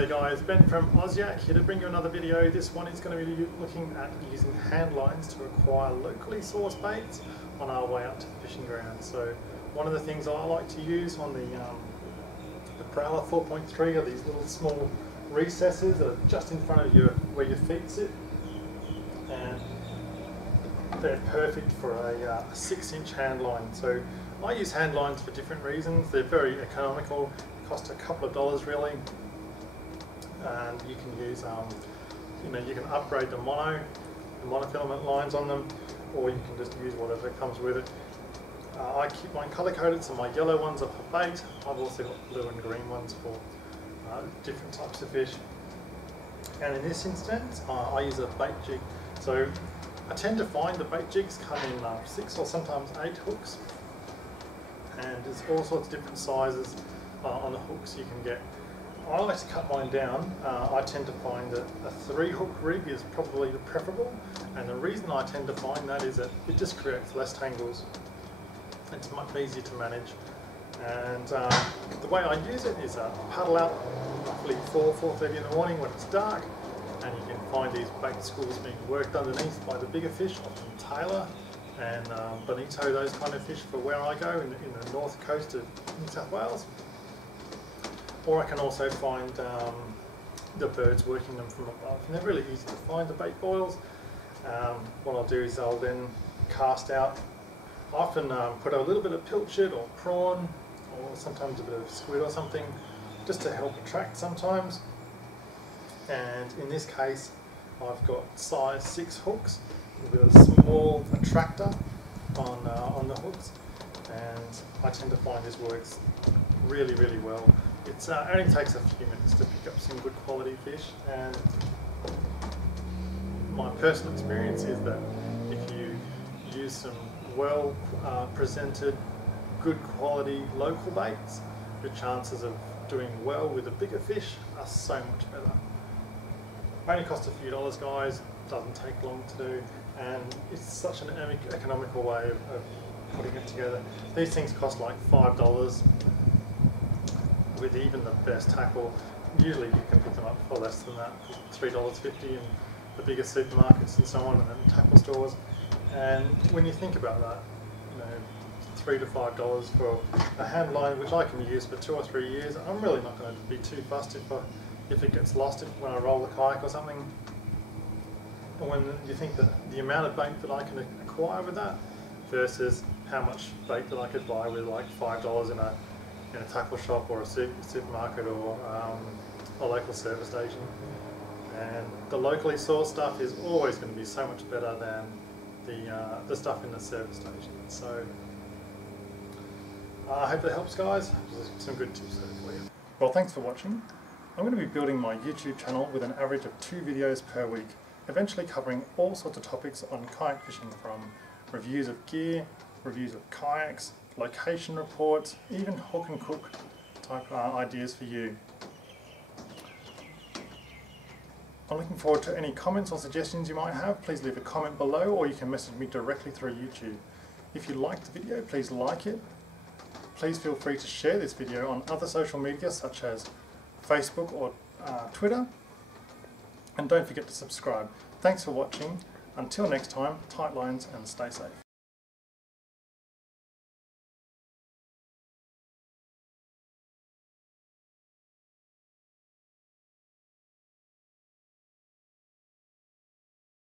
G'day guys, Ben from Aussie here to bring you another video. This one is going to be looking at using handlines to acquire locally sourced baits on our way up to the fishing ground. So one of the things I like to use on the Prowler 4.3 are these little small recesses that are just in front of you where your feet sit, and they're perfect for a 6-inch handline. So I use handlines for different reasons. They're very economical, cost a couple of dollars really, and you can use you can upgrade the monofilament lines on them, or you can just use whatever comes with it. I keep mine colour coded, so my yellow ones are for bait. I've also got blue and green ones for different types of fish, and in this instance I use a bait jig. So I tend to find the bait jigs come in 6 or sometimes 8 hooks, and there's all sorts of different sizes on the hooks you can get. I like to cut mine down. I tend to find that a 3-hook rig is probably the preferable, and the reason I tend to find that is that it just creates less tangles. It's much easier to manage, and the way I use it is paddle out roughly 4:30 in the morning when it's dark, and you can find these bait schools being worked underneath by the bigger fish, often tailor and bonito, those kind of fish for where I go in the north coast of New South Wales. Or I can also find the birds working them from above, and they're really easy to find, the bait boils. What I'll do is I'll then cast out, often put a little bit of pilchard or prawn, or sometimes a bit of squid or something, just to help attract sometimes. And in this case I've got size 6 hooks with a small attractor on the hooks, and I tend to find this works really well. It only takes a few minutes to pick up some good quality fish, and my personal experience is that if you use some well presented, good quality local baits, your chances of doing well with the bigger fish are so much better. Only costs a few dollars guys, doesn't take long to do, and it's such an economical way of putting it together. These things cost like $5 with even the best tackle. Usually you can pick them up for less than that, $3.50 in the bigger supermarkets and so on, and then tackle stores. And when you think about that, $3 to $5 for a hand line which I can use for 2 or 3 years, I'm really not going to be too fussed if it gets lost when I roll the kayak or something. And when you think that the amount of bait that I can acquire with that versus how much bait that I could buy with like $5 in a tackle shop or a supermarket or a local service station, and the locally sourced stuff is always going to be so much better than the stuff in the service station. So I hope that helps guys. There's some good tips there for you. Well, thanks for watching. I'm going to be building my YouTube channel with an average of 2 videos per week, eventually covering all sorts of topics on kayak fishing, from reviews of gear, reviews of kayaks, location reports, even hook and cook type ideas for you. I'm looking forward to any comments or suggestions you might have. Please leave a comment below, or you can message me directly through YouTube. If you liked the video, please like it. Please feel free to share this video on other social media such as Facebook or Twitter, and don't forget to subscribe. Thanks for watching. Until next time, tight lines and stay safe.